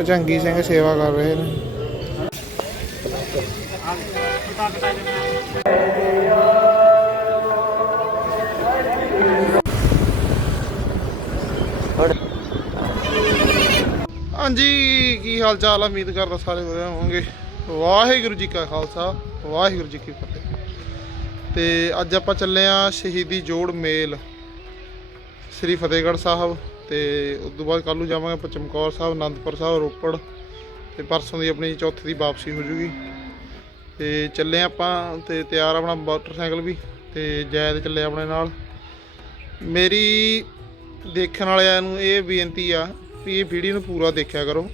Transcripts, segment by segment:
ਭਜੰਗੀ ਸਿੰਘ ਸੇਵਾ ਕਰ ਰਹੇ ਨੇ। ਹਾਂਜੀ, ਕੀ ਹਾਲ ਚਾਲ ਆ? ਉਮੀਦ ਕਰਦਾ ਸਾਰੇ ਵਧੀਆ ਹੋਵੋਗੇ। ਵਾਹਿਗੁਰੂ ਜੀ ਕਾ ਖਾਲਸਾ, ਵਾਹਿਗੁਰੂ ਜੀ ਕੀ ਫਤਿਹ। ਤੇ ਅੱਜ ਆਪਾਂ ਚੱਲੇ ਆ ਸ਼ਹੀਦੀ ਜੋੜ ਮੇਲ, ਸ੍ਰੀ ਫਤਿਹਗੜ੍ਹ ਸਾਹਿਬ। ਤੇ ਉਸ ਤੋਂ ਬਾਅਦ ਕੱਲ੍ਹ ਨੂੰ ਜਾਵਾਂਗੇ ਆਪਾਂ ਚਮਕੌਰ ਸਾਹਿਬ ਆਨੰਦਪੁਰ ਸਾਹਿਬ, ਰੋਪੜ ਤੇ ਪਰਸੋਂ ਦੀ ਆਪਣੀ ਚੌਥੀ ਦੀ ਵਾਪਸੀ ਹੋ ਜੂਗੀ। ਤੇ ਚੱਲੇ ਆਪਾਂ ਤੇ ਤਿਆਰ ਆਪਣਾ ਮੋਟਰਸਾਈਕਲ ਵੀ ਤੇ ਜੈਦ ਚੱਲੇ ਆਪਣੇ ਨਾਲ। ਮੇਰੀ ਦੇਖਣ ਵਾਲਿਆਂ ਨੂੰ ਇਹ ਬੇਨਤੀ ਆ ਵੀ ਇਹ ਵੀਡੀਓ ਨੂੰ ਪੂਰਾ ਦੇਖਿਆ ਕਰੋ।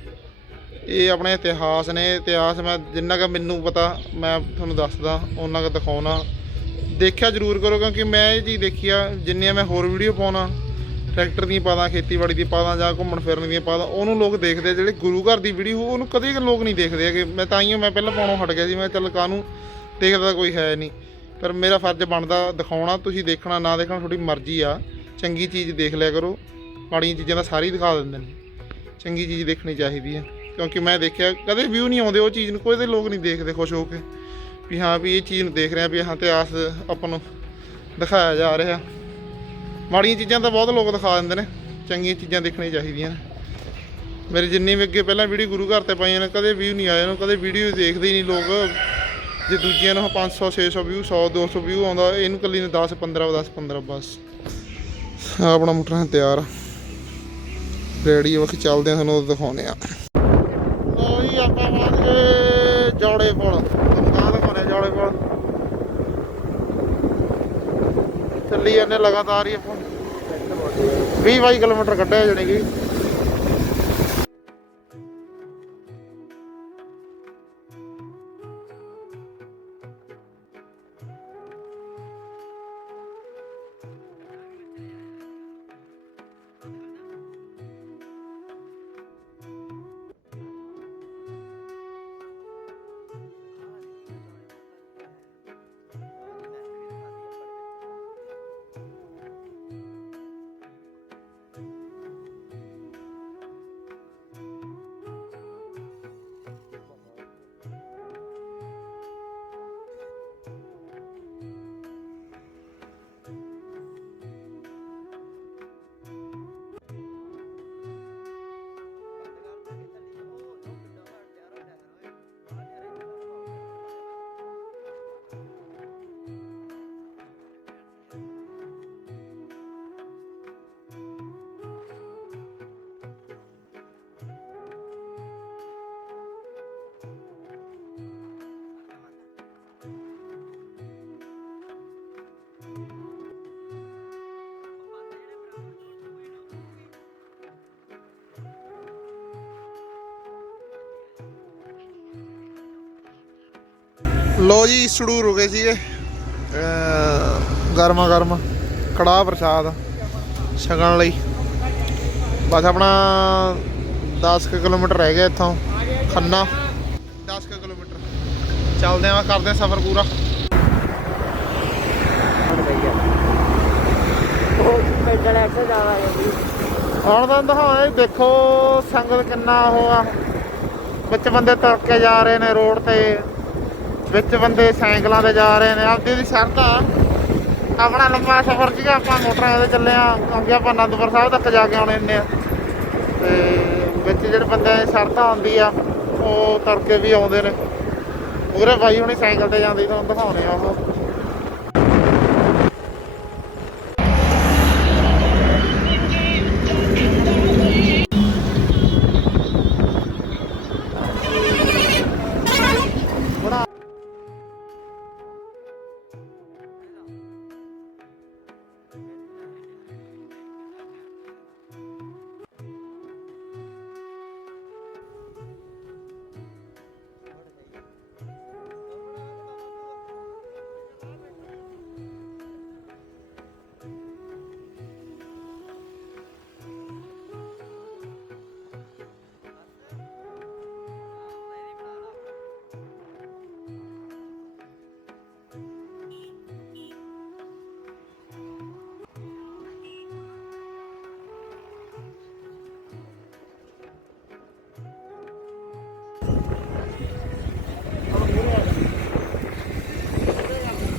ਇਹ ਆਪਣੇ ਇਤਿਹਾਸ ਨੇ, ਇਤਿਹਾਸ ਮੈਂ ਜਿੰਨਾ ਕੁ ਮੈਨੂੰ ਪਤਾ ਮੈਂ ਤੁਹਾਨੂੰ ਦੱਸਦਾ ਉਹਨਾਂ ਕੁ ਦਿਖਾਉਣਾ। ਦੇਖਿਆ ਜ਼ਰੂਰ ਕਰੋ ਕਿਉਂਕਿ ਮੈਂ ਇਹ ਚੀਜ਼ ਦੇਖੀ ਆ, ਜਿੰਨੀਆਂ ਮੈਂ ਹੋਰ ਵੀਡੀਓ ਪਾਉਣਾ ਟਰੈਕਟਰ ਦੀਆਂ ਪਾਦਾ ਖੇਤੀਬਾੜੀ ਦੀ ਪਾਦਾ ਜਾਂ ਘੁੰਮਣ ਫਿਰਨ ਦੀਆਂ ਪਾਦਾ ਉਹਨੂੰ ਲੋਕ ਦੇਖਦੇ ਆ, ਜਿਹੜੇ ਗੁਰੂ ਘਰ ਦੀ ਵੀਡੀਓ ਉਹਨੂੰ ਕਦੇ ਲੋਕ ਨਹੀਂ ਦੇਖਦੇ ਹੈਗੇ। ਮੈਂ ਤਾਂ ਹੀ ਮੈਂ ਪਹਿਲਾਂ ਪਾਉਣੋਂ ਹਟ ਗਿਆ ਸੀ ਮੈਂ ਚੱਲ ਕਾਹਨੂੰ ਦੇਖਦਾ ਕੋਈ ਹੈ ਨਹੀਂ। ਪਰ ਮੇਰਾ ਫਰਜ਼ ਬਣਦਾ ਦਿਖਾਉਣਾ ਤੁਸੀਂ ਦੇਖਣਾ ਨਾ ਦੇਖਣਾ ਤੁਹਾਡੀ ਮਰਜ਼ੀ ਆ। ਚੰਗੀ ਚੀਜ਼ ਦੇਖ ਲਿਆ ਕਰੋ। ਮਾੜੀਆਂ ਚੀਜ਼ਾਂ ਤਾਂ ਸਾਰੀ ਦਿਖਾ ਦਿੰਦੇ ਨੇ। ਚੰਗੀ ਚੀਜ਼ ਦੇਖਣੀ ਚਾਹੀਦੀ ਹੈ। ਕਿਉਂਕਿ ਮੈਂ ਦੇਖਿਆ ਕਦੇ ਵਿਊ ਨਹੀਂ ਆਉਂਦੇ ਉਹ ਚੀਜ਼ ਨੂੰ ਕੋਈ ਤੇ ਲੋਕ ਨਹੀਂ ਦੇਖਦੇ ਖੁਸ਼ ਹੋ ਕੇ। ਵੀ ਹਾਂ ਵੀ ਇਹ ਚੀਜ਼ ਨੂੰ ਦੇਖ ਰਿਹਾ ਵੀ ਹਾਂ ਇਤਿਹਾਸ ਆਪਾਂ ਨੂੰ ਦਿਖਾਇਆ ਜਾ ਰਿਹਾ। ਮਾੜੀਆਂ ਚੀਜ਼ਾਂ ਤਾਂ ਬਹੁਤ ਲੋਕ ਦਿਖਾ ਦਿੰਦੇ ਨੇ, ਚੰਗੀਆਂ ਚੀਜ਼ਾਂ ਦੇਖਣੀਆਂ ਚਾਹੀਦੀਆਂ ਨੇ। ਮੇਰੇ ਜਿੰਨੀ ਵੀ ਅੱਗੇ ਪਹਿਲਾਂ ਵੀਡੀਓ ਗੁਰੂ ਘਰ ਤੇ ਪਾਈਆਂ ਨੇ, ਕਦੇ ਵਿਊ ਨਹੀਂ ਆਇਆ ਨੇ, ਕਦੇ ਵੀਡੀਓ ਦੇਖਦੇ ਹੀ ਨਹੀਂ ਲੋਕ। ਜੇ ਦੂਜਿਆਂ ਨੂੰ 500 600 ਵਿਊ 100 200 ਵਿਊ ਆਉਂਦਾ, ਇਹਨੂੰ ਕੱਲੀ ਨੂੰ 10 15 10 15 ਬਸ। ਆਪਣਾ ਮੋਟਰ ਹੈ ਤਿਆਰ ਰੈਡੀ ਵਕ ਚੱਲਦੇ ਆ, ਤੁਹਾਨੂੰ ਉਹ ਦਿਖਾਉਨੇ ਆ। ਲੋ ਜੀ, ਆਪਾਂ ਪਹੁੰਚ ਜੋੜੇ ਪੁਲ ਤੁਹਾਨੂੰ ਕਹਾਂ ਦਿਖਾਉਨੇ ਜੋੜੇ ਪੁਲ ਚੱਲੀ ਜਾਂਦੇ ਲਗਾਤਾਰ ਹੀ ਆਪਾਂ 20 22 ਕਿਲੋਮੀਟਰ ਕੱਢਿਆ ਜਾਣੀ ਕਿ। ਲੋ ਜੀ, ਸੜੂ ਰੁਕੇ ਸੀਗੇ। ਗਰਮਾ ਗਰਮ, ਕੜਾਹ ਪ੍ਰਸ਼ਾਦ ਛਕਣ ਲਈ। ਬਸ ਆਪਣਾ 10 ਕੁ ਕਿਲੋਮੀਟਰ ਰਹਿ ਗਿਆ ਇੱਥੋਂ, ਖੰਨਾ। 10 ਕੁ ਕਿਲੋਮੀਟਰ। ਚੱਲਦੇ ਆਂ ਕਰਦੇ ਸਫ਼ਰ ਪੂਰਾ। ਹੁਣ ਤਾਂ ਦਿਖਾਉਣਾ ਦੇਖੋ ਸੰਗਤ ਕਿੰਨਾ ਉਹ ਆ। ਵਿੱਚ ਬੰਦੇ ਤੁਰ ਕੇ ਜਾ ਰਹੇ ਨੇ ਰੋਡ ਤੇ। ਵਿੱਚ ਬੰਦੇ ਸਾਈਕਲਾਂ ਤੇ ਜਾ ਰਹੇ ਨੇ, ਆਪਦੀ ਦੀ ਸ਼ਰਤ ਆ। ਆਪਣਾ ਲੰਮਾ ਸਫ਼ਰ ਸੀਗਾ, ਆਪਾਂ ਮੋਟਰਾਂ ਤੇ ਚੱਲੇ ਆ ਕਿਉਂਕਿ ਆਪਾਂ ਅਨੰਦਪੁਰ ਸਾਹਿਬ ਤੱਕ ਜਾ ਕੇ ਆਉਣੇ ਹੁੰਦੇ ਆ। ਤੇ ਵਿੱਚ ਜਿਹੜੇ ਬੰਦੇ ਦੀ ਸ਼ਰਤ ਆਉਂਦੀ ਆ, ਉਹ ਕਰਕੇ ਵੀ ਆਉਂਦੇ ਨੇ। ਉਹਰੇ ਬਾਈ ਹੁਣੀ ਸਾਈਕਲ ਤੇ ਜਾਂਦੇ, ਤੁਹਾਨੂੰ ਦਿਖਾਉਣੇ ਆ ਉਹ।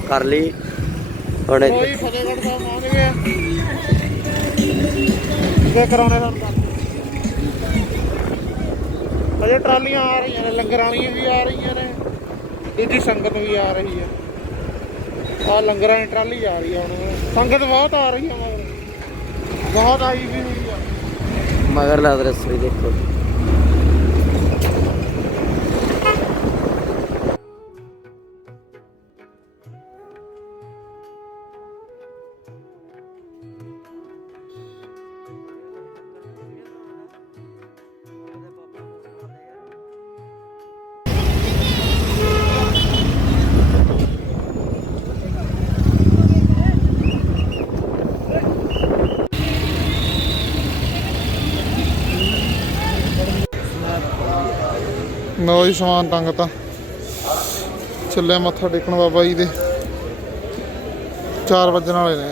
ਕਰ ਲਈ। ਹੁਣ ਕੋਈ ਫਤਿਹਗੜ੍ਹ ਸਾਹਿਬ ਪਹੁੰਚ ਗਏ ਤੇ ਕਰਾਉਣੇ ਕੰਮ। ਅਜੇ ਟਰਾਲੀਆਂ ਆ ਰਹੀਆਂ ਨੇ ਲੰਗਰ ਵਾਲੀਆਂ ਵੀ ਆ ਰਹੀਆਂ ਨੇ ਦੂਜੀ ਸੰਗਤ ਵੀ ਆ ਰਹੀ ਹੈ। ਆ ਲੰਗਰਾਂ ਦੀ ਟਰਾਲੀ ਆ ਰਹੀ ਹੈ ਹੁਣ। ਸੰਗਤ ਬਹੁਤ ਆ ਰਹੀ ਹੈ ਮਗਰ। ਬਹੁਤ ਆਈ ਵੀ ਹੋਈ ਆ। ਮਗਰ ਲਾ ਰਸੋਈ ਦੇਖੋ। ਲਓ ਜੀ ਸਮਾਨ ਟੰਗਤਾ ਚੱਲਿਆ ਮੱਥਾ ਟੇਕਣ ਬਾਬਾ ਜੀ ਦੇ। 4 ਵਜਣ ਵਾਲੇ ਨੇ।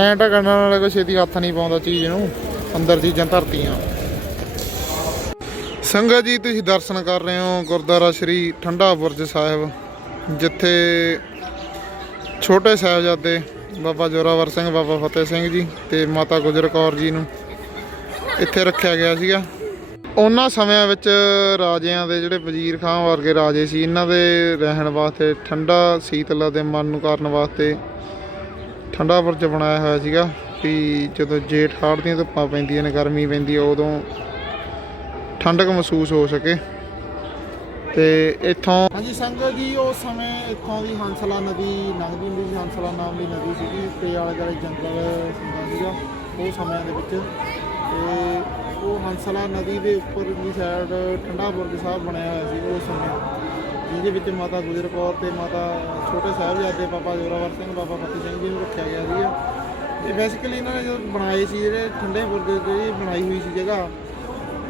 ਐਂ ਤਾਂ ਵਾਲੇ ਕੋਈ ਛੇਤੀ ਹੱਥ ਨਹੀਂ ਪਾਉਂਦਾ ਚੀਜ਼ ਨੂੰ। ਅੰਦਰ ਚੀਜ਼ਾਂ ਧਰਤੀਆਂ। ਸੰਗਤ ਜੀ, ਤੁਸੀਂ ਦਰਸ਼ਨ ਕਰ ਰਹੇ ਹੋ ਗੁਰਦੁਆਰਾ ਸ੍ਰੀ ਠੰਡਾ ਬੁਰਜ ਸਾਹਿਬ, ਜਿੱਥੇ ਛੋਟੇ ਸਾਹਿਬਜ਼ਾਦੇ ਬਾਬਾ ਜੋਰਾਵਰ ਸਿੰਘ, ਬਾਬਾ ਫਤਿਹ ਸਿੰਘ ਜੀ ਤੇ ਮਾਤਾ ਗੁਜਰ ਕੌਰ ਜੀ ਨੂੰ ਇੱਥੇ ਰੱਖਿਆ ਗਿਆ ਸੀਗਾ। ਉਹਨਾਂ ਸਮਿਆਂ ਵਿੱਚ ਰਾਜਿਆਂ ਦੇ ਜਿਹੜੇ ਵਜ਼ੀਰ ਖਾਂ ਵਰਗੇ ਰਾਜੇ ਸੀ, ਇਹਨਾਂ ਦੇ ਰਹਿਣ ਵਾਸਤੇ ਠੰਡਾ ਸ਼ੀਤਲਾ ਦੇ ਮਨ ਨੂੰ ਕਰਨ ਵਾਸਤੇ ਠੰਡਾ ਬੁਰਜ ਬਣਾਇਆ ਹੋਇਆ ਸੀਗਾ ਵੀ ਜਦੋਂ ਜੇਠ ਹਾੜ ਦੀਆਂ ਧੁੱਪਾਂ ਪੈਂਦੀਆਂ ਨੇ, ਗਰਮੀ ਪੈਂਦੀ ਹੈ ਉਦੋਂ ਠੰਡਕ ਮਹਿਸੂਸ ਹੋ ਸਕੇ। ਤੇ ਇੱਥੋਂ ਹਾਂਜੀ ਸੰਗਤ ਜੀ, ਉਸ ਸਮੇਂ ਇੱਥੋਂ ਦੀ ਹੰਸਲਾ ਨਦੀ ਲੰਘਦੀ ਹੁੰਦੀ ਸੀ, ਹੰਸਲਾ ਨਾਮ ਦੀ ਨਦੀ ਸੀਗੀ, ਤੇ ਆਲੇ ਦੁਆਲੇ ਜੰਗਲ ਸੀਗਾ, ਉਹ ਸਮਿਆਂ ਦੇ ਵਿੱਚ। ਤੇ ਉਹ ਹੰਸਲਾ ਨਦੀ ਦੇ ਉੱਪਰ ਦੀ ਸਾਈਡ ਠੰਡਾ ਬੁਰਜ ਸਾਹਿਬ ਬਣਿਆ ਹੋਇਆ ਸੀ ਉਸ ਸਮੇਂ। ਜਿਹਦੇ ਵਿੱਚ ਮਾਤਾ ਗੁਜਰ ਕੌਰ ਤੇ ਮਾਤਾ ਛੋਟੇ ਸਾਹਿਬਜ਼ਾਦੇ ਬਾਬਾ ਜੋਰਾਵਰ ਸਿੰਘ ਬਾਬਾ ਫਤਿਹ ਸਿੰਘ ਜੀ ਨੂੰ ਰੱਖਿਆ ਗਿਆ ਸੀਗਾ। ਇਹ ਬੇਸਿਕਲੀ ਇਹਨਾਂ ਨੇ ਜਦੋਂ ਬਣਾਏ ਸੀ ਜਿਹੜੇ ਠੰਡੇ ਬੁਰਜ ਜਿਹੜੀ ਬਣਾਈ ਹੋਈ ਸੀ ਜਗ੍ਹਾ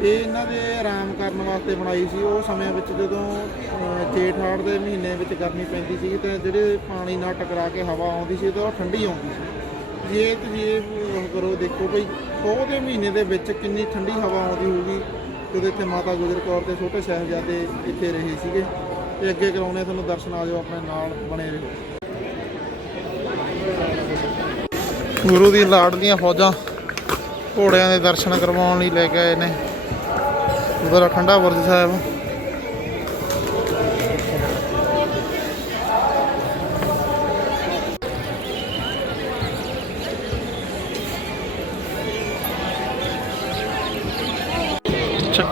ਇਹ ਇਹਨਾਂ ਦੇ ਆਰਾਮ ਕਰਨ ਵਾਸਤੇ ਬਣਾਈ ਸੀ। ਉਹ ਸਮੇਂ ਵਿੱਚ ਜਦੋਂ ਅਹ, ਜੇਠ ਹਾੜ ਦੇ ਮਹੀਨੇ ਵਿੱਚ ਗਰਮੀ ਪੈਂਦੀ ਸੀ ਤੇ ਜਿਹੜੇ ਪਾਣੀ ਨਾਲ ਟਕਰਾ ਕੇ ਹਵਾ ਆਉਂਦੀ ਸੀ ਤਾਂ ਉਹ ਠੰਡੀ ਆਉਂਦੀ ਸੀ। ਜੇ ਤੁਸੀਂ ਇਹ ਉਹ ਕਰੋ, ਦੇਖੋ ਭਈ ਪੋਹ ਦੇ ਮਹੀਨੇ ਦੇ ਵਿੱਚ ਕਿੰਨੀ ਠੰਡੀ ਹਵਾ ਆਉਂਦੀ ਹੋਊਗੀ। ਜਦੋਂ ਇੱਥੇ ਮਾਤਾ ਗੁਜਰ ਕੌਰ ਤੇ ਛੋਟੇ ਸਾਹਿਬਜ਼ਾਦੇ ਇੱਥੇ ਰਹੇ ਸੀਗੇ, ਤੇ ਅੱਗੇ ਕਰਾਉਣੇ ਤੁਹਾਨੂੰ ਦਰਸ਼ਨ ਆ ਜਾਓ ਆਪਣੇ ਨਾਲ ਬਣੇ ਰਹੋ। ਗੁਰੂ ਦੀ ਲਾਡਲੀਆਂ ਫੌਜਾਂ ਘੋੜਿਆਂ ਦੇ ਦਰਸ਼ਨ ਕਰਵਾਉਣ ਲਈ ਲੈ ਕੇ ਆਏ ਨੇ। ਗੁਰਦੁਆਰਾ ਠੰਡਾ ਬੁਰਜ ਸਾਹਿਬ।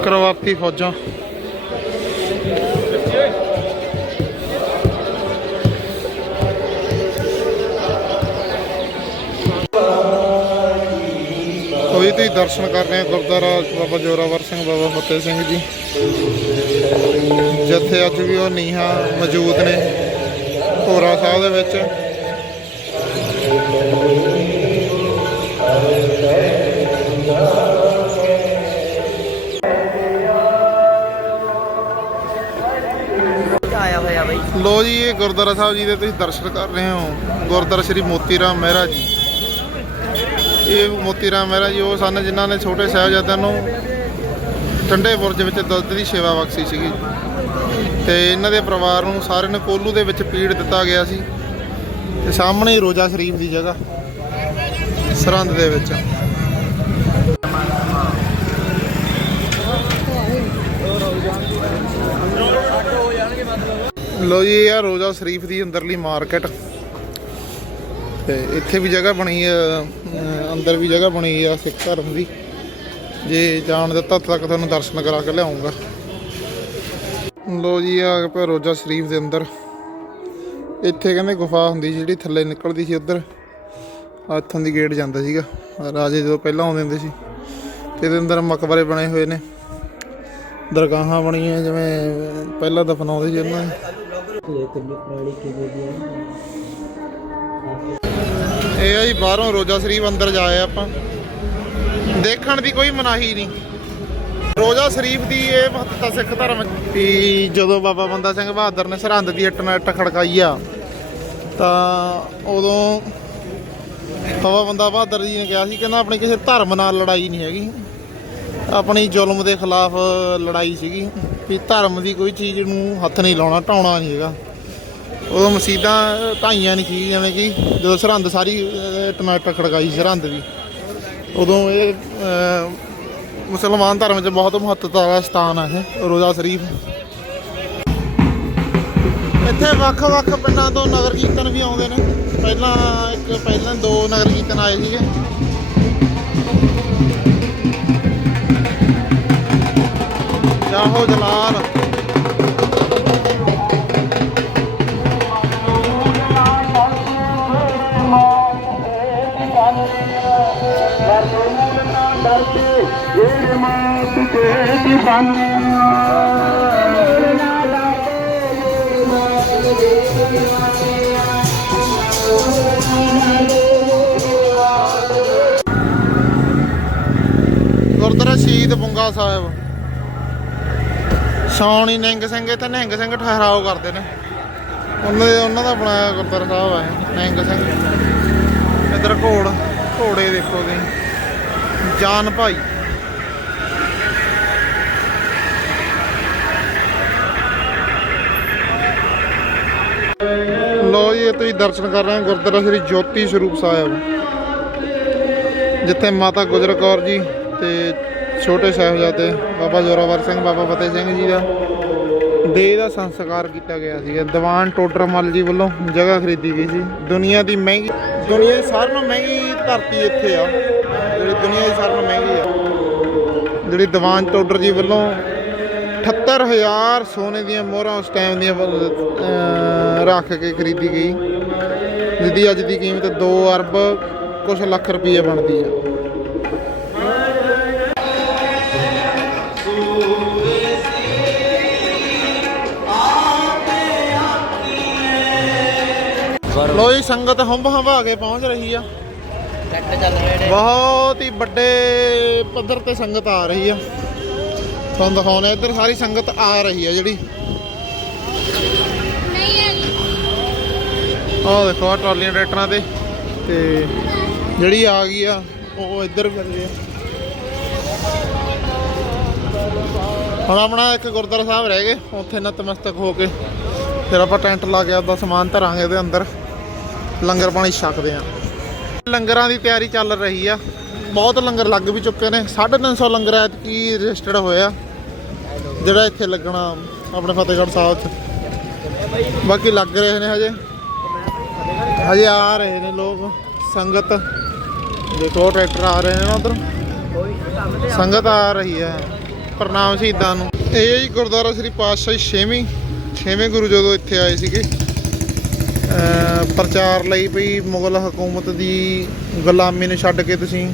ਕਰਵਾਤੀ ਫੌਜਾਂ। ਕੋਈ ਤੁਸੀਂ ਦਰਸ਼ਨ ਕਰ ਰਹੇ ਗੁਰਦੁਆਰਾ ਬਾਬਾ ਜੋਰਾਵਰ ਸਿੰਘ, ਬਾਬਾ ਫਤਿਹ ਸਿੰਘ ਜੀ। ਜਿੱਥੇ ਅੱਜ ਵੀ ਉਹ ਨੀਹਾਂ ਮੌਜੂਦ ਨੇ, ਭੋਰਾ ਸਾਹਿਬ ਦੇ ਵਿੱਚ। ਗੁਰਦੁਆਰਾ ਸਾਹਿਬ ਜੀ ਦੇ ਤੁਸੀਂ ਦਰਸ਼ਨ ਕਰ ਰਹੇ ਹੋ, ਗੁਰਦੁਆਰਾ ਸ੍ਰੀ ਮੋਤੀ ਰਾਮ ਮਹਿਰਾ ਜੀ। ਇਹ ਮੋਤੀ ਰਾਮ ਮਹਿਰਾ ਜੀ ਉਹ ਸਨ ਜਿਨ੍ਹਾਂ ਨੇ ਛੋਟੇ ਸਾਹਿਬਜ਼ਾਦਿਆਂ ਨੂੰ ਠੰਡੇ ਬੁਰਜ ਵਿੱਚ ਦੁੱਧ ਦੀ ਸੇਵਾ ਬਖਸ਼ੀ ਸੀਗੀ। ਤੇ ਇਹਨਾਂ ਦੇ ਪਰਿਵਾਰ ਨੂੰ ਸਾਰਿਆਂ ਨੂੰ ਕੋਲੂ ਦੇ ਵਿੱਚ ਪੀੜ ਦਿੱਤਾ ਗਿਆ ਸੀ। ਤੇ ਸਾਹਮਣੇ ਹੀ ਰੋਜ਼ਾ ਸ਼ਰੀਫ ਦੀ ਜਗ੍ਹਾ, ਸਰਹੰਦ ਦੇ ਵਿੱਚ। ਲੋ ਜੀ, ਇਹ ਆ ਰੋਜ਼ਾ ਸ਼ਰੀਫ ਦੀ ਅੰਦਰਲੀ ਮਾਰਕੀਟ। ਤੇ ਇੱਥੇ ਵੀ ਜਗ੍ਹਾ ਬਣੀ ਆ ਅੰਦਰ ਵੀ ਜਗ੍ਹਾ ਬਣੀ ਆ ਸਿੱਖ ਧਰਮ ਦੀ। ਜੇ ਜਾਣ ਦਿੱਤਾ ਤੱਕ ਤੁਹਾਨੂੰ ਦਰਸ਼ਨ ਕਰਾ ਕੇ ਲਿਆਉਂਗਾ। ਲੋ ਜੀ, ਆ ਗਏ ਪਏ ਰੋਜ਼ਾ ਸ਼ਰੀਫ ਦੇ ਅੰਦਰ। ਇੱਥੇ ਕਹਿੰਦੇ ਗੁਫਾ ਹੁੰਦੀ ਸੀ ਜਿਹੜੀ ਥੱਲੇ ਨਿਕਲਦੀ ਸੀ ਉੱਧਰ। ਆਹ ਇੱਥੋਂ ਦੀ ਗੇਟ ਜਾਂਦਾ ਸੀਗਾ। ਰਾਜੇ ਜਦੋਂ ਪਹਿਲਾਂ ਆਉਂਦੇ ਹੁੰਦੇ ਸੀ, ਤੇ ਇਹਦੇ ਅੰਦਰ ਮਕਬਰੇ ਬਣੇ ਹੋਏ ਨੇ। ਦਰਗਾਹਾਂ ਬਣੀਆਂ, ਜਿਵੇਂ ਪਹਿਲਾਂ ਦਫਨਾਉਂਦੇ ਸੀ ਉਹਨਾਂ ਨੂੰ। ਇਹ ਕਿੰਨੀ ਪੁਰਾਣੀ ਕਿਵੇਂ ਦੀ ਇਹ ਆ ਜੀ, ਬਾਹਰੋਂ ਰੋਜ਼ਾ ਸ਼ਰੀਫ ਅੰਦਰ ਜਾਏ ਆਪਾਂ। ਦੇਖਣ ਦੀ ਕੋਈ ਮਨਾਹੀ ਨਹੀਂ। ਰੋਜ਼ਾ ਸ਼ਰੀਫ ਦੀ ਇਹ ਮਹੱਤਤਾ ਸਿੱਖ ਧਰਮ 'ਚ ਜਦੋਂ ਬਾਬਾ ਬੰਦਾ ਸਿੰਘ ਬਹਾਦਰ ਨੇ ਸਰਹੰਦ ਦੀ ਇੱਟ ਨਾਲ ਇੱਟ ਖੜਕਾਈ ਆ, ਤਾਂ ਉਦੋਂ ਬਾਬਾ ਬੰਦਾ ਬਹਾਦਰ ਜੀ ਨੇ ਕਿਹਾ ਸੀ ਕਹਿੰਦਾ ਆਪਣੀ ਕਿਸੇ ਧਰਮ ਨਾਲ ਲੜਾਈ ਨਹੀਂ ਹੈਗੀ। ਆਪਣੀ ਜ਼ੁਲਮ ਦੇ ਖਿਲਾਫ ਲੜਾਈ ਸੀਗੀ ਵੀ ਧਰਮ ਦੀ ਕੋਈ ਚੀਜ਼ ਨੂੰ ਹੱਥ ਨਹੀਂ ਲਾਉਣਾ ਢਾਉਣਾ ਨਹੀਂ ਹੈਗਾ। ਉਦੋਂ ਮਸੀਦਾਂ ਢਾਈਆਂ ਨਹੀਂ ਸੀ ਜਿਵੇਂ ਕਿ ਜਦੋਂ ਸਰਹੰਦ ਸਾਰੀ ਅਹ, ਟਮਾਟਰ ਖੜਕਾਈ ਸਰਹੰਦ ਵੀ ਉਦੋਂ ਇਹ ਮੁਸਲਮਾਨ ਧਰਮ 'ਚ ਬਹੁਤ ਮਹੱਤਤਾ ਦਾ ਸਥਾਨ ਹੈ ਇਹ ਰੋਜ਼ਾ ਸ਼ਰੀਫ। ਇੱਥੇ ਵੱਖ-ਵੱਖ ਪਿੰਡਾਂ ਤੋਂ ਨਗਰ ਕੀਰਤਨ ਵੀ ਆਉਂਦੇ ਨੇ। ਪਹਿਲਾਂ ਇੱਕ ਪਹਿਲਾਂ ਦੋ ਨਗਰ ਕੀਰਤਨ ਆਏ ਸੀਗੇ। ਜਾਹੋ ਜਲਾਲ। ਗੁਰਦੁਆਰਾ ਸ਼ਹੀਦ ਬੁੰਗਾ ਸਾਹਿਬ। ਸੌਣੀ ਨਹਿੰਗ ਸਿੰਘ ਤੇ ਨਿਹੰਗ ਸਿੰਘ ਠਹਿਰਾਓ ਕਰਦੇ ਨੇ। ਉਹਨਾਂ ਦੇ ਉਹਨਾਂ ਦਾ ਬਣਾਇਆ ਗੁਰਦੁਆਰਾ ਸਾਹਿਬ ਹੈ, ਨਿਹੰਗ ਸਿੰਘ। ਇਧਰ ਘੋੜ, ਘੋੜੇ ਦੇਖੋ ਤੁਸੀਂ। ਜਾਨ ਭਾਈ। ਲੋ ਜੀ ਤੁਸੀਂ ਦਰਸ਼ਨ ਕਰ ਰਹੇ ਹੋ ਗੁਰਦੁਆਰਾ ਸ੍ਰੀ ਜੋਤੀ ਸਰੂਪ ਸਾਹਿਬ। ਜਿੱਥੇ ਮਾਤਾ ਗੁਜਰ ਕੌਰ ਜੀ ਤੇ ਛੋਟੇ ਸਾਹਿਬਜ਼ਾਦੇ ਬਾਬਾ ਜ਼ੋਰਾਵਰ ਸਿੰਘ, ਬਾਬਾ ਫਤਿਹ ਸਿੰਘ ਜੀ ਦਾ। ਦੇਹ ਦਾ ਸੰਸਕਾਰ ਕੀਤਾ ਗਿਆ ਸੀਗਾ। ਦੀਵਾਨ ਟੋਡਰਮੱਲ ਜੀ ਵੱਲੋਂ ਜਗ੍ਹਾ ਖਰੀਦੀ ਗਈ ਸੀ। ਦੁਨੀਆ ਦੀ ਮਹਿੰਗੀ ਦੁਨੀਆ ਦੀ ਸਾਰਿਆਂ ਨਾਲੋਂ ਮਹਿੰਗੀ ਧਰਤੀ ਇੱਥੇ ਆ। ਜਿਹੜੀ ਦੁਨੀਆ ਦੀ ਸਾਰਿਆਂ ਨਾਲੋਂ ਮਹਿੰਗੀ ਆ। ਜਿਹੜੀ ਦੀਵਾਨ ਟੋਡਰ ਜੀ ਵੱਲੋਂ 78000 ਸੋਨੇ ਦੀਆਂ ਮੋਹਰਾਂ ਉਸ ਟਾਈਮ ਦੀਆਂ ਰੱਖ ਕੇ ਖਰੀਦੀ ਗਈ। ਜਿਹਦੀ ਅੱਜ ਦੀ ਕੀਮਤ 2 ਅਰਬ ਕੁਝ ਲੱਖ ਰੁਪਏ ਬਣਦੀ ਆ। ਲੋ ਜੀ ਸੰਗਤ ਹੰਬ ਹੰਬਾ ਕੇ ਪਹੁੰਚ ਰਹੀ ਆ। ਟਰੈਕਟਰ ਚੱਲ ਰਹੇ ਬਹੁਤ ਹੀ ਵੱਡੇ ਪੱਧਰ ਤੇ ਸੰਗਤ ਆ ਰਹੀ ਆ। ਤੁਹਾਨੂੰ ਦਿਖਾਉਣੇ ਇੱਧਰ ਸਾਰੀ ਸੰਗਤ ਆ ਰਹੀ ਆ ਜਿਹੜੀ। ਆਹ ਦੇਖੋ ਆ ਟਰਾਲੀਆਂ, ਟਰੈਕਟਰਾਂ ਤੇ। ਤੇ ਜਿਹੜੀ ਆ ਗਈ ਆ, ਉਹ ਇੱਧਰ ਫਿਰ ਆ ਹੁਣ ਆਪਣਾ ਇੱਕ ਗੁਰਦੁਆਰਾ ਸਾਹਿਬ ਰਹਿ ਗਏ, ਉੱਥੇ ਨਤਮਸਤਕ ਹੋ ਕੇ। ਫਿਰ ਆਪਾਂ ਟੈਂਟ ਲਾ ਕੇ ਆਪਦਾ ਸਮਾਨ ਧਰਾਂਗੇ ਉਹਦੇ ਅੰਦਰ। ਲੰਗਰ ਪਾਣੀ ਛਕਦੇ ਆ। ਲੰਗਰਾਂ ਦੀ ਤਿਆਰੀ ਚੱਲ ਰਹੀ ਆ। ਬਹੁਤ ਲੰਗਰ ਲੱਗ ਵੀ ਚੁੱਕੇ ਨੇ। 350 ਲੰਗਰ ਐਤਕੀ ਰਜਿਸਟਰਡ ਹੋਇਆ ਜਿਹੜਾ ਇੱਥੇ ਲੱਗਣਾ ਆਪਣੇ ਫਤਿਹਗੜ੍ਹ ਸਾਹਿਬ 'ਚ। ਬਾਕੀ ਲੱਗ ਰਹੇ ਨੇ ਹਜੇ। ਹਜੇ ਆ ਰਹੇ ਨੇ ਲੋਕ। ਸੰਗਤ। ਦੇਖੋ, ਟਰੈਕਟਰ ਆ ਰਹੇ ਨੇ ਨਾ ਉਧਰ। ਸੰਗਤ ਆ ਰਹੀ ਹੈ। ਪ੍ਰਣਾਮ ਸ਼ਹੀਦਾਂ ਨੂੰ। ਇਹ ਜੀ ਗੁਰਦੁਆਰਾ ਸ੍ਰੀ ਪਾਤਸ਼ਾਹੀ ਛੇਵੀਂ ਛੇਵੇਂ ਗੁਰੂ ਜਦੋਂ ਇੱਥੇ ਆਏ ਸੀਗੇ। ਪ੍ਰਚਾਰ ਲਈ ਵੀ ਮੁਗਲ ਹਕੂਮਤ ਦੀ ਗੁਲਾਮੀ ਨੂੰ ਛੱਡ ਕੇ ਤੁਸੀਂ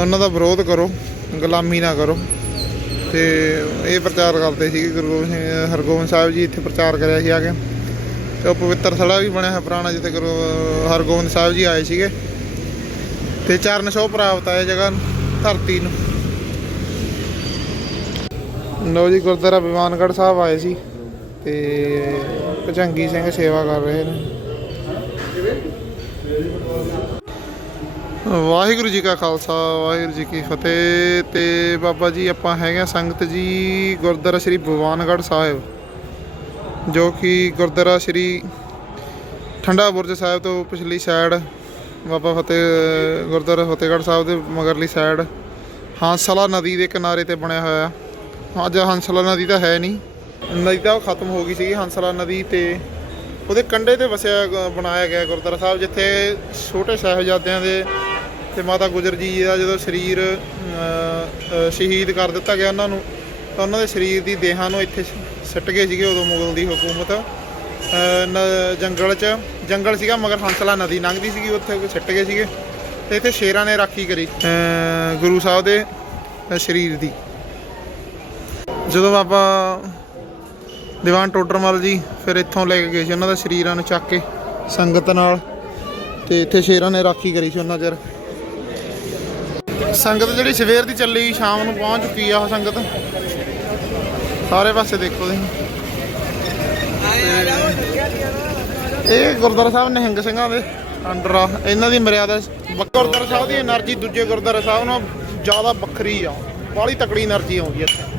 ਉਹਨਾਂ ਦਾ ਵਿਰੋਧ ਕਰੋ, ਗੁਲਾਮੀ ਨਾ ਕਰੋ। ਤੇ ਇਹ ਪ੍ਰਚਾਰ ਕਰਦੇ ਸੀਗੇ ਗੁਰੂ ਗੋਬਿੰਦ ਸਿੰਘ, ਹਰਗੋਬਿੰਦ ਸਾਹਿਬ ਜੀ ਇੱਥੇ ਪ੍ਰਚਾਰ ਕਰਿਆ ਸੀ ਆ ਕੇ। ਤੇ ਉਹ ਪਵਿੱਤਰ ਥੜਾ ਵੀ ਬਣਿਆ ਹੈ ਪੁਰਾਣਾ, ਜਿੱਥੇ ਗੁਰੂ ਹਰਗੋਬਿੰਦ ਸਾਹਿਬ ਜੀ ਆਏ ਸੀਗੇ। ਤੇ ਚਰਨ ਛੋਹ ਪ੍ਰਾਪਤ ਆ ਇਹ ਜਗ੍ਹਾ ਧਰਤੀ ਨੂੰ। ਲੋ ਜੀ, ਗੁਰਦੁਆਰਾ ਵਿਮਾਨਗੜ੍ਹ ਸਾਹਿਬ ਆਏ ਸੀ। ਤੇ ਭਜੰਗੀ ਸਿੰਘ ਸੇਵਾ ਕਰ ਰਹੇ ਨੇ। ਵਾਹਿਗੁਰੂ ਜੀ ਕਾ ਖਾਲਸਾ, ਵਾਹਿਗੁਰੂ ਜੀ ਕੀ ਫਤਿਹ। ਤੇ ਬਾਬਾ ਜੀ, ਆਪਾਂ ਹੈਗੇ ਆ ਸੰਗਤ ਜੀ ਗੁਰਦੁਆਰਾ ਸ੍ਰੀ ਭਗਵਾਨਗੜ੍ਹ ਸਾਹਿਬ, ਜੋ ਕਿ ਗੁਰਦੁਆਰਾ ਸ੍ਰੀ ਠੰਡਾ ਬੁਰਜ ਸਾਹਿਬ ਤੋਂ ਪਿਛਲੀ ਸਾਈਡ ਬਾਬਾ ਫਤਿਹ, ਗੁਰਦੁਆਰਾ ਫਤਿਹਗੜ੍ਹ ਸਾਹਿਬ ਦੇ ਮਗਰਲੀ ਸਾਈਡ ਹਾਂਸਲਾ ਨਦੀ ਦੇ ਕਿਨਾਰੇ ਤੇ ਬਣਿਆ ਹੋਇਆ। ਅੱਜ ਹੰਸਲਾ ਨਦੀ ਤਾਂ ਹੈ ਨਹੀਂ। ਨਦੀ ਤਾਂ ਖਤਮ ਹੋ ਗਈ ਸੀਗੀ ਹੰਸਲਾ ਨਦੀ ਤੇ। ਉਹਦੇ ਕੰਢੇ ਤੇ ਵਸਿਆ ਬਣਾਇਆ ਗਿਆ ਗੁਰਦੁਆਰਾ ਸਾਹਿਬ, ਜਿੱਥੇ ਛੋਟੇ ਸਾਹਿਬਜ਼ਾਦਿਆਂ ਦੇ ਤੇ ਮਾਤਾ ਗੁਜਰ ਜੀ ਦਾ ਜਦੋਂ ਸਰੀਰ ਸ਼ਹੀਦ ਕਰ ਦਿੱਤਾ ਗਿਆ ਉਹਨਾਂ ਨੂੰ, ਤਾਂ ਉਹਨਾਂ ਦੇ ਸਰੀਰ ਦੀ ਦੇਹਾਂ ਨੂੰ ਇੱਥੇ ਸਿੱਟ ਗਏ ਸੀਗੇ ਉਦੋਂ ਮੁਗਲ ਦੀ ਹਕੂਮਤ। ਨ- ਜੰਗਲ 'ਚ, ਜੰਗਲ ਸੀਗਾ ਮਗਰ ਹੰਸਲਾ ਨਦੀ ਲੰਘਦੀ ਸੀਗੀ, ਉੱਥੇ ਸਿੱਟ ਗਏ ਸੀਗੇ। ਤੇ ਇੱਥੇ ਸ਼ੇਰਾਂ ਨੇ ਰਾਖੀ ਕਰੀ ਗੁਰੂ ਸਾਹਿਬ ਦੇ ਸਰੀਰ ਦੀ। ਜਦੋਂ ਬਾਬਾ ਦੀਵਾਨ ਟੋਡਰਮਲ ਜੀ, ਫਿਰ ਇੱਥੋਂ ਲੈ ਕੇ ਗਏ ਸੀ ਉਹਨਾਂ ਦਾ ਸਰੀਰਾਂ ਨੂੰ ਚੱਕ ਕੇ ਸੰਗਤ ਨਾਲ ਤੇ ਇੱਥੇ ਸ਼ੇਰਾਂ ਨੇ ਰਾਖੀ ਕਰੀ ਸੀ ਉਹਨਾਂ ਚਿਰ। ਸੰਗਤ ਜਿਹੜੀ ਸਵੇਰ ਦੀ ਚੱਲੀ, ਸ਼ਾਮ ਨੂੰ ਪਹੁੰਚ ਚੁੱਕੀ ਆ ਉਹ ਸੰਗਤ। ਸਾਰੇ ਪਾਸੇ ਦੇਖੋ ਤੁਸੀਂ। ਇਹ ਗੁਰਦੁਆਰਾ ਸਾਹਿਬ ਨਿਹੰਗ ਸਿੰਘਾਂ ਦੇ ਅੰਡਰ ਆ। ਇਹਨਾਂ ਦੀ ਮਰਿਆਦਾ ਗੁਰਦੁਆਰਾ ਸਾਹਿਬ ਦੀ એનર્ਜੀ ਦੂਜੇ ਗੁਰਦੁਆਰਾ ਸਾਹਿਬ ਨਾਲੋਂ ਜ਼ਿਆਦਾ ਵੱਖਰੀ ਆ। ਬਾਲੀ ਤਕੜੀ એનર્ਜੀ ਆਉਂਦੀ ਇੱਥੇ।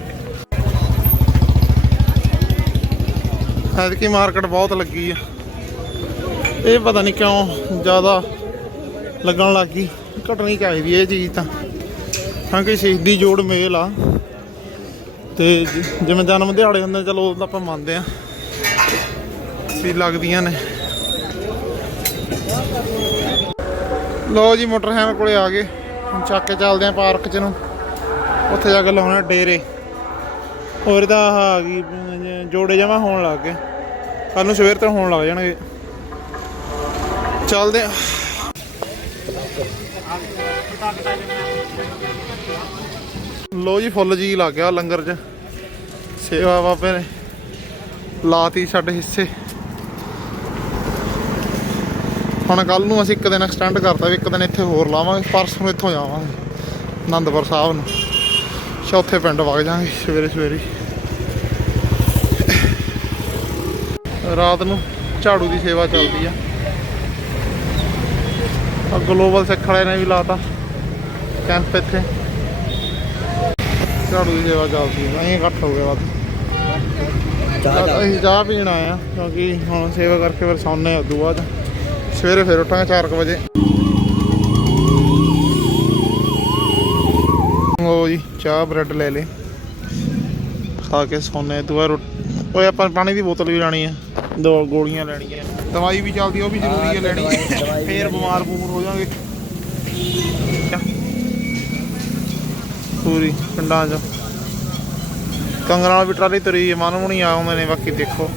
ਐਤਕੀ ਮਾਰਕੀਟ ਬਹੁਤ ਲੱਗੀ ਆ। ਇਹ ਪਤਾ ਨਹੀਂ ਕਿਉਂ ਜ਼ਿਆਦਾ ਲੱਗਣ ਲੱਗ ਗਈ। ਘਟਣੀ ਚਾਹੀਦੀ ਇਹ ਚੀਜ਼ ਤਾਂ। ਕਿਉਂਕਿ ਸ਼ਹੀਦੀ ਜੋੜ ਮੇਲ ਆ। ਤੇ ਜ- ਜਿਵੇਂ ਜਨਮ ਦਿਹਾੜੇ ਹੁੰਦੇ ਚਲੋ ਉਹ ਤਾਂ ਆਪਾਂ ਮੰਨਦੇ ਆ। ਵੀ ਲੱਗਦੀਆਂ ਨੇ। ਲੋ ਜੀ, ਮੋਟਰਸਾਈਕਲ ਕੋਲੇ ਆ ਗਏ। ਹੁਣ ਚੱਕ ਕੇ ਚੱਲਦੇ ਆ ਪਾਰਕ ਚ ਨੂੰ। ਉੱਥੇ ਜਾ ਕੇ ਲਾਉਣਾ ਡੇਰੇ। ਹੋਰ ਤਾਂ ਆਹ ਆ ਗਈ ਜੋੜੇ ਜਮਾ ਹੋਣ ਲੱਗ ਗਏ। ਕੱਲ ਨੂੰ ਸਵੇਰ ਤੋਂ ਹੋਣ ਲੱਗ ਜਾਣਗੇ। ਚੱਲਦੇ ਆ। ਲੋ ਜੀ, ਫੁੱਲ ਜੀ ਲੱਗ ਗਿਆ ਲੰਗਰ 'ਚ। ਸੇਵਾ ਬਾਬੇ ਨੇ ਲਾਤੀ ਸਾਡੇ ਹਿੱਸੇ। ਹੁਣ ਕੱਲ ਨੂੰ ਅਸੀਂ ਇੱਕ ਦਿਨ ਐਕਸਟੈਂਡ ਕਰਤਾ ਵੀ ਇੱਕ ਦਿਨ ਇੱਥੇ ਹੋਰ ਲਾਵਾਂਗੇ, ਪਰਸੋਂ ਇੱਥੋਂ ਜਾਵਾਂਗੇ, ਆਨੰਦਪੁਰ ਸਾਹਿਬ ਨੂੰ। ਚੌਥੇ ਪਿੰਡ ਵਗ ਜਾਾਂਗੇ ਸਵੇਰੇ ਸਵੇਰੇ। ਰਾਤ ਨੂੰ ਝਾੜੂ ਦੀ ਸੇਵਾ ਚੱਲਦੀ ਆ। ਆ ਗਲੋਬਲ ਸਿੱਖ ਵਾਲੇ ਨੇ ਵੀ ਲਾਤਾ ਕੈਂਪ ਇੱਥੇ। ਝਾੜੂ ਦੀ ਸੇਵਾ ਚੱਲਦੀ ਆ ਐਂ ਇਕੱਠ ਹੋ ਗਿਆ ਚਾਹ ਅਸੀਂ ਚਾਹ ਪੀਣ ਆਏ ਆ ਕਿਉਂਕਿ ਹੁਣ ਸੇਵਾ ਕਰਕੇ ਫਿਰ ਸੌਂਨੇ ਆ ਉਦੋਂ ਬਾਅਦ। ਸਵੇਰੇ ਫਿਰ ਉੱਠਾਂਗੇ 4 ਵਜੇ ਉਹ ਜੀ ਚਾਹ ਬ੍ਰੈਡ ਲੈ ਲੇ। ਖਾ ਕੇ ਸੌਂਨੇ ਰੋਟ- ਓਏ ਆਪਾਂ ਪਾਣੀ ਦੀ ਬੋਤਲ ਵੀ ਲੈਣੀ ਆ। ਦੋ ਗੋਲੀਆਂ ਲੈਣੀਆਂ। ਦਵਾਈ ਵੀ ਚੱਲਦੀ ਉਹ ਵੀ ਜ਼ਰੂਰੀ ਹੈ ਲੈਣੀ। ਫੇਰ ਬਿਮਾਰ ਬੂਰ ਹੋ ਜਾਵਾਂਗੇ। ਪੂਰੀ ਪਿੰਡਾਂ 'ਚ। ਕੰਗਰਾਂ ਵਾਲੀ ਵੀ ਟਰਾਲੀ ਤੁਰੀ ਹੈ ਮਨ ਹੁਣੀ ਆਉਂਦੇ ਨੇ ਬਾਕੀ ਦੇਖੋ।